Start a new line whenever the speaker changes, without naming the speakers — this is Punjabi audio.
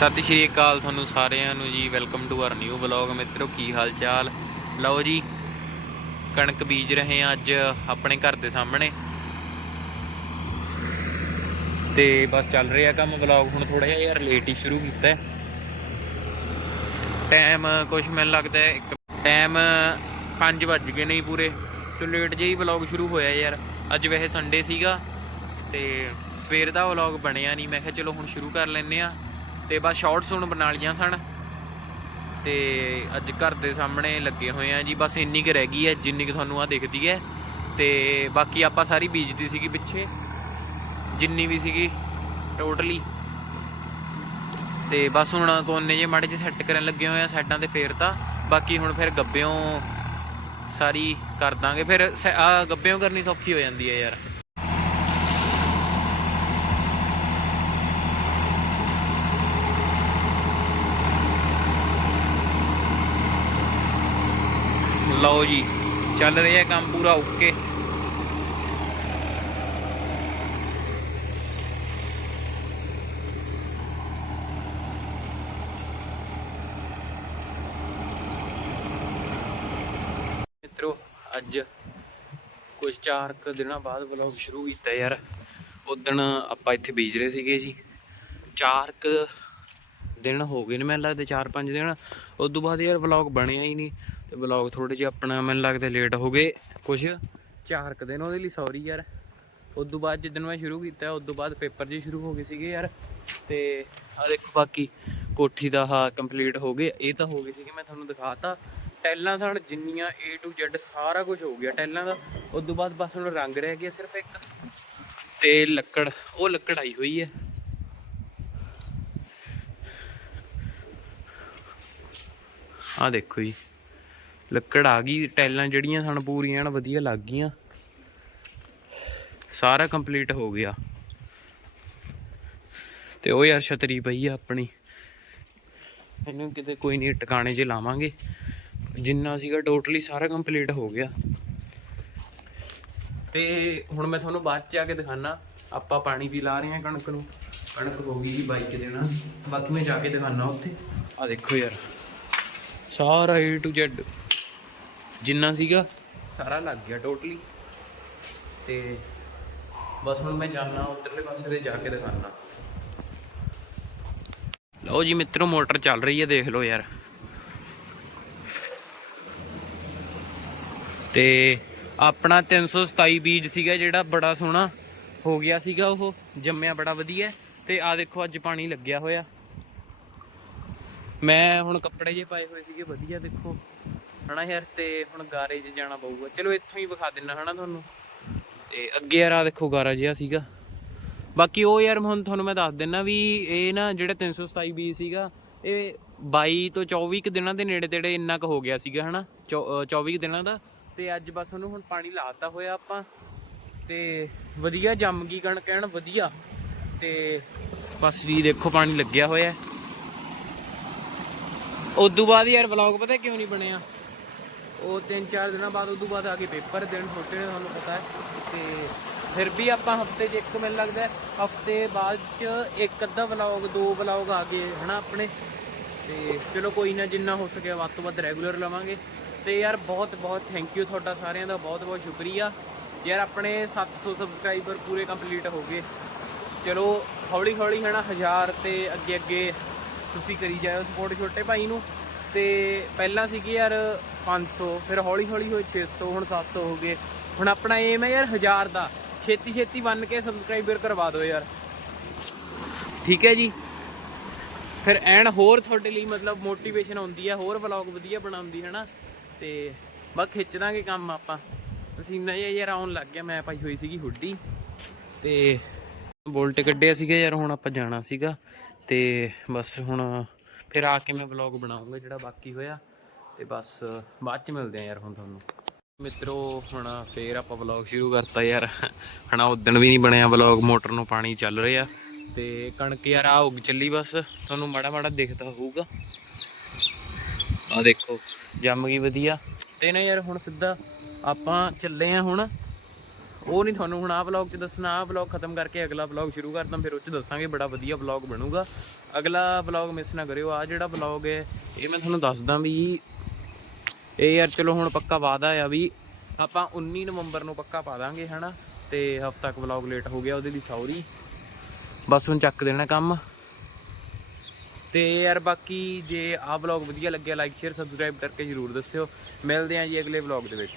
ਸਤਿ ਸ਼੍ਰੀ ਅਕਾਲ ਤੁਹਾਨੂੰ ਸਾਰਿਆਂ ਨੂੰ ਜੀ welcome to our new vlog ਮਿੱਤਰੋ, ਕੀ ਹਾਲ ਚਾਲ? ਲਓ ਜੀ, ਕਣਕ ਬੀਜ ਰਹੇ ਆ ਅੱਜ ਆਪਣੇ ਘਰ ਦੇ ਸਾਹਮਣੇ। ਤੇ ਬਸ ਚੱਲ ਰਿਹਾ ਕੰਮ ਵਲੌਗ ਹੁਣ ਥੋੜਾ ਜਿਹਾ ਯਾਰ ਲੇਟ ਹੀ ਸ਼ੁਰੂ ਕੀਤਾ ਟਾਈਮ ਕੁਝ ਮੈਨੂੰ ਲੱਗਦਾ ਇੱਕ ਟਾਈਮ 5 ਵੱਜ ਗਏ ਨਹੀਂ ਪੂਰੇ। ਤੇ ਲੇਟ ਜਿਹੀ ਹੀ ਵਲੌਗ ਸ਼ੁਰੂ ਹੋਇਆ ਯਾਰ। ਅੱਜ ਵੈਸੇ ਸੰਡੇ ਸੀਗਾ, ਤੇ ਸਵੇਰ ਦਾ ਵਲੌਗ ਬਣਿਆ ਨਹੀਂ। ਮੈਂ ਕਿਹਾ ਚਲੋ ਹੁਣ ਸ਼ੁਰੂ ਕਰ ਲੈਨੇ ਆ ਤੇ ਬਸ ਸ਼ਾਰਟਸ ਹੁਣ ਬਣਾ ਲੀਆਂ ਸਨ। ਤੇ ਅੱਜ ਘਰ ਦੇ ਸਾਹਮਣੇ ਲੱਗੇ ਹੋਏ ਆ ਜੀ। ਬਸ ਇੰਨੀ ਕੁ ਰਹਿ ਗਈ ਹੈ, ਜਿੰਨੀ ਕੁ ਤੁਹਾਨੂੰ ਆ ਦਿਖਦੀ ਹੈ। ਤੇ ਬਾਕੀ ਆਪਾਂ ਸਾਰੀ ਬੀਜਦੀ ਸੀਗੀ ਪਿੱਛੇ। ਜਿੰਨੀ ਵੀ ਸੀਗੀ ਟੋਟਲੀ ਤੇ ਬਸ ਹੁਣ ਕੋਨੇ ਜੇ ਮਾੜੇ ਜਿਹੇ ਸੈੱਟ ਕਰਨ ਲੱਗੇ ਹੋਏ ਆ ਸਾਈਡਾਂ ਤੇ ਫੇਰ ਤਾਂ। ਬਾਕੀ ਹੁਣ ਫਿਰ ਗੱਬਿਓਂ ਸਾਰੀ ਕਰ ਦਾਂਗੇ। ਫਿਰ ਆ ਗੱਬਿਓਂ ਕਰਨੀ ਸੌਖੀ ਹੋ ਜਾਂਦੀ ਹੈ ਯਾਰ। ਲਓ ਜੀ, ਚੱਲ ਰਿਹਾ ਕੰਮ ਪੂਰਾ ਓਕੇ ਮਿੱਤਰੋ, ਅੱਜ ਕੁਝ ਚਾਰ ਕੁ ਦਿਨਾਂ ਬਾਅਦ ਵਲੌਗ ਸ਼ੁਰੂ ਕੀਤਾ ਯਾਰ। ਉਦਣ ਆਪਾਂ ਇੱਥੇ ਬੀਜ ਰਹੇ ਸੀਗੇ ਜੀ। ਚਾਰ ਕੁ ਦਿਨ ਹੋ ਗਏ ਨੇ, ਮੈਨੂੰ ਲੱਗਦਾ ਚਾਰ ਪੰਜ ਦਿਨ। ਉਸ ਤੋਂ ਬਾਅਦ ਯਾਰ ਵਲੌਗ ਬਣਿਆ ਹੀ ਨਹੀਂ। ਤੇ ਵਲੌਗ ਥੋੜੇ ਜਿਹਾ ਆਪਣਾ ਮੈਨੂੰ ਲੱਗਦਾ ਲੇਟ ਹੋ ਗਏ ਕੁਝ ਚਾਰ ਕੁ ਦਿਨ ਉਹਦੇ ਲਈ ਸੌਰੀ ਯਾਰ। ਉਸ ਤੋਂ ਬਾਅਦ ਜਿੱਦਣ ਮੈਂ ਸ਼ੁਰੂ ਕੀਤਾ ਉਸ ਤੋਂ ਬਾਅਦ ਪੇਪਰ ਜੀ ਸ਼ੁਰੂ ਹੋ ਗਏ ਸੀਗੇ ਯਾਰ। ਤੇ ਆ ਦੇਖੋ ਬਾਕੀ ਕੋਠੀ ਦਾ ਹਾ ਕੰਪਲੀਟ ਹੋ ਗਏ ਇਹ ਤਾਂ ਹੋ ਗਏ ਸੀਗੇ, ਮੈਂ ਤੁਹਾਨੂੰ ਦਿਖਾਤਾ। ਟੈਲਾਂ ਸਣ ਜਿੰਨੀਆਂ A to Z ਸਾਰਾ ਕੁਝ ਹੋ ਗਿਆ ਟੈਲਾਂ ਦਾ। ਉਸ ਤੋਂ ਬਾਅਦ ਬਸ ਹੁਣ ਰੰਗ ਰਹਿ ਗਿਆ ਸਿਰਫ ਇੱਕ। ਤੇ ਲੱਕੜ, ਉਹ ਲੱਕੜ ਆਈ ਹੋਈ ਹੈ। ਆ ਦੇਖੋ ਜੀ। ਲੱਕੜ ਆ ਗਈ ਟਾਈਲਾਂ ਜਿਹੜੀਆਂ ਸਨ ਪੂਰੀਆਂ ਐਨ ਵਧੀਆ ਲੱਗ ਗਈਆਂ। ਸਾਰਾ ਕੰਪਲੀਟ ਹੋ ਗਿਆ। ਤੇ ਉਹ ਯਾਰ ਛਤਰੀ ਪਈ ਆ ਆਪਣੀ। ਇਹਨੂੰ ਕਿਤੇ ਕੋਈ ਨਹੀਂ ਟਿਕਾਣੇ 'ਚ ਲਾਵਾਂਗੇ। ਜਿੰਨਾ ਸੀਗਾ ਟੋਟਲੀ ਸਾਰਾ ਕੰਪਲੀਟ ਹੋ ਗਿਆ। ਤੇ ਹੁਣ ਮੈਂ ਤੁਹਾਨੂੰ ਬਾਅਦ ਚ ਆ ਕੇ ਦਿਖਾਣਾ ਆਪਾਂ ਪਾਣੀ ਵੀ ਲਾ ਰਹੇ ਹਾਂ ਕਣਕ ਨੂੰ। ਕਣਕ ਹੋ ਗਈ ਬਾਈਕ ਦੇਣਾ ਬਾਕੀ ਮੈਂ ਜਾ ਕੇ ਦਿਖਾਣਾ ਉੱਥੇ। ਆ ਦੇਖੋ ਯਾਰ। ਸਾਰਾ A to Z ਜਿੰਨਾ ਸੀਗਾ। ਸਾਰਾ ਲੱਗ ਗਿਆ ਟੋਟਲੀ ਤੇ ਬਸ ਹੁਣ ਮੈਂ ਜਾਣਾ ਉੱਧਰਲੇ ਪਾਸੇ ਤੇ ਜਾ ਕੇ ਦਿਖਾਣਾ ਲਓ ਜੀ ਮਿੱਤਰੋ ਮੋਟਰ ਚੱਲ ਰਹੀ ਹੈ ਦੇਖ ਲਓ ਯਾਰ। ਤੇ ਆਪਣਾ 327 ਬੀਜ ਸੀਗਾ ਜਿਹੜਾ ਬੜਾ ਸੋਹਣਾ ਹੋ ਗਿਆ ਸੀਗਾ ਉਹ। ਜੰਮਿਆ ਬੜਾ ਵਧੀਆ। ਤੇ ਆ ਦੇਖੋ ਅੱਜ ਪਾਣੀ ਲੱਗਿਆ ਹੋਇਆ। ਮੈਂ ਹੁਣ ਕੱਪੜੇ ਜੇ ਪਾਏ ਹੋਏ ਸੀਗੇ ਵਧੀਆ ਦੇਖੋ। ਹਨਾ ਯਾਰ, ਤੇ ਹੁਣ ਗਾਰੇ 'ਚ ਜਾਣਾ ਪਊਗਾ। ਚਲੋ ਇੱਥੋਂ ਹੀ ਵਿਖਾ ਦਿੰਨਾ ਹਨਾ ਤੁਹਾਨੂੰ। ਤੇ ਅੱਗੇ ਯਾਰ ਆ ਦੇਖੋ ਗਾਰਾ ਜਿਹਾ ਸੀਗਾ। ਬਾਕੀ ਉਹ ਯਾਰ ਹੁਣ ਤੁਹਾਨੂੰ ਮੈਂ ਦੱਸ ਦਿੰਨਾ ਵੀ ਇਹ ਨਾ ਜਿਹੜਾ 327 ਬੀ ਸੀਗਾ, ਇਹ 22 ਤੋਂ 24 ਕੁ ਦਿਨਾਂ ਦੇ ਨੇੜੇ ਤੇੜੇ ਇੰਨਾ ਕੁ ਹੋ ਗਿਆ ਸੀਗਾ ਹਨਾ, ਚੌ- ਅਹ 24 ਕੁ ਦਿਨਾਂ ਦਾ। ਤੇ ਅੱਜ ਬਸ ਉਹਨੂੰ ਹੁਣ ਪਾਣੀ ਲਾਤਾ ਹੋਇਆ ਆਪਾਂ। ਤੇ ਵਧੀਆ ਜੰਮ ਗਈ ਕਣਕ ਐਨ ਵਧੀਆ। ਤੇ ਬਸ ਵੀ ਦੇਖੋ ਪਾਣੀ ਲੱਗਿਆ ਹੋਇਆ। ਉਦੋਂ ਬਾਅਦ ਯਾਰ ਵਲੌਗ ਪਤਾ ਕਿਉਂ ਨਹੀਂ ਬਣਿਆ? ਉਹ ਤਿੰਨ ਚਾਰ ਦਿਨਾਂ ਬਾਅਦ ਉਦੋਂ ਬਾਅਦ ਆ ਕੇ ਪੇਪਰ ਦੇਣ ਛੋਟੇ ਨੇ ਤੁਹਾਨੂੰ ਪਤਾ ਹੈ। ਤੇ ਫਿਰ ਵੀ ਆਪਾਂ ਹਫ਼ਤੇ 'ਚ ਇੱਕ ਮੈਨੂੰ ਲੱਗਦਾ ਹਫ਼ਤੇ ਬਾਅਦ 'ਚ ਇੱਕ ਅੱਧਾ ਵਲੌਗ ਦੋ ਵਲੌਗ ਆ ਗਏ, ਹਨਾ ਆਪਣੇ। ਤੇ ਚਲੋ ਕੋਈ ਨਾ, ਜਿੰਨਾ ਹੋ ਸਕਿਆ ਵੱਧ ਤੋਂ ਵੱਧ ਰੈਗੂਲਰ ਲਵਾਂਗੇ। ਤੇ ਯਾਰ ਬਹੁਤ ਬਹੁਤ ਥੈਂਕ ਯੂ ਤੁਹਾਡਾ ਸਾਰਿਆਂ ਦਾ, ਬਹੁਤ ਬਹੁਤ ਸ਼ੁਕਰੀਆ। ਯਾਰ ਆਪਣੇ 700 ਸਬਸਕ੍ਰਾਈਬਰ ਪੂਰੇ ਕੰਪਲੀਟ ਹੋ ਗਏ। ਚਲੋ ਹੌਲੀ ਹੌਲੀ ਹਨਾ, ਹਜ਼ਾਰ ਤੇ ਅੱਗੇ ਅੱਗੇ ਤੁਸੀਂ ਕਰੀ ਜਾਓ ਸਪੋਰਟ ਛੋਟੇ ਭਾਈ ਨੂੰ। ਤੇ ਪਹਿਲਾਂ ਸੀਗੀ ਯਾਰ 500 ਫਿਰ ਹੌਲੀ ਹੌਲੀ ਹੋਏ 600 ਹੁਣ 700 ਹੋ ਗਏ। ਹੁਣ ਆਪਣਾ ਏਮ ਹੈ ਯਾਰ 1000 ਦਾ। ਛੇਤੀ ਛੇਤੀ ਬਣ ਕੇ ਸਬਸਕ੍ਰਾਈਬਰ ਕਰਵਾ ਦਿਓ ਯਾਰ। ਠੀਕ ਹੈ ਜੀ? ਫਿਰ ਐਨ ਹੋਰ ਤੁਹਾਡੇ ਲਈ ਮਤਲਬ ਮੋਟੀਵੇਸ਼ਨ ਆਉਂਦੀ ਹੈ ਹੋਰ ਵਲੌਗ ਵਧੀਆ ਬਣਾਉਂਦੀ ਹੈ ਨਾ ਤੇ ਬਸ ਖਿੱਚ ਦਾਂਗੇ ਕੰਮ ਆਪਾਂ। ਪਸੀਨਾ ਜਿਹਾ ਯਾਰ ਆਉਣ ਲੱਗ ਗਿਆ, ਮੈਂ ਪਾਈ ਹੋਈ ਸੀਗੀ ਹੁੱਡੀ। ਤੇ ਬੋਲਟ ਕੱਢਿਆ ਸੀਗਾ ਯਾਰ, ਹੁਣ ਆਪਾਂ ਜਾਣਾ ਸੀਗਾ। ਤੇ ਬਸ ਹੁਣ ਫਿਰ ਆ ਕੇ ਮੈਂ ਵਲੌਗ ਬਣਾਉਂਗਾ ਜਿਹੜਾ ਬਾਕੀ ਹੋਇਆ ਤੇ ਬਸ ਬਾਅਦ ਚ ਮਿਲਦੇ ਆ ਯਾਰ ਹੁਣ ਤੁਹਾਨੂੰ। ਮਿੱਤਰੋ, ਹੁਣ ਫੇਰ ਆਪਾਂ ਵਲੌਗ ਸ਼ੁਰੂ ਕਰਤਾ ਯਾਰ। ਹਣਾ ਉਦਣ ਵੀ ਨਹੀਂ ਬਣਿਆ ਵਲੌਗ ਮੋਟਰ ਨੂੰ ਪਾਣੀ ਚੱਲ ਰਿਹਾ ਤੇ ਕਣਕ ਯਾਰ ਆ ਉੱਗ ਚੱਲੀ ਬਸ। ਤੁਹਾਨੂੰ ਮਾੜਾ ਮਾੜਾ ਦਿਖਦਾ ਹੋਊਗਾ। ਆ ਦੇਖੋ, ਜੰਮ ਗਈ ਵਧੀਆ। ਤੇ ਨਾ ਯਾਰ ਹੁਣ ਸਿੱਧਾ ਆਪਾਂ ਚੱਲੇ ਆ ਹੁਣ ਉਹ ਨਹੀਂ ਤੁਹਾਨੂੰ ਹੁਣ ਆਹ ਵਲੌਗ 'ਚ ਦੱਸਣਾ, ਆਹ ਵਲੌਗ ਖਤਮ ਕਰਕੇ ਅਗਲਾ ਵਲੌਗ ਸ਼ੁਰੂ ਕਰਦਾ, ਫਿਰ ਉਹ 'ਚ ਦੱਸਾਂਗੇ, ਬੜਾ ਵਧੀਆ ਵਲੌਗ ਬਣੂਗਾ। ਅਗਲਾ ਵਲੌਗ ਮਿਸ ਨਾ ਕਰਿਓ ਆ ਜਿਹੜਾ ਵਲੌਗ ਹੈ, ਇਹ ਮੈਂ ਤੁਹਾਨੂੰ ਦੱਸਦਾ ਵੀ ਇਹ ਯਾਰ ਚਲੋ ਹੁਣ ਪੱਕਾ ਵਾਦਾ ਆ ਵੀ ਆਪਾਂ 19 ਨਵੰਬਰ ਨੂੰ ਪੱਕਾ ਪਾ ਦਾਂਗੇ, ਹਨਾ? ਤੇ ਹਫਤਾ ਕੁ ਵਲੌਗ ਲੇਟ ਹੋ ਗਿਆ ਉਹਦੇ ਲਈ ਸੌਰੀ ਬਸ ਹੁਣ ਚੱਕ ਦੇਣਾ ਕੰਮ। ਤੇ ਯਾਰ ਬਾਕੀ ਜੇ ਆਹ ਵਲੌਗ ਵਧੀਆ ਲੱਗਿਆ ਲਾਈਕ ਸ਼ੇਅਰ ਸਬਸਕ੍ਰਾਈਬ ਕਰਕੇ ਜਰੂਰ ਦੱਸਿਓ। ਮਿਲਦੇ ਆਂ ਜੀ ਅਗਲੇ ਵਲੌਗ ਦੇ ਵਿੱਚ।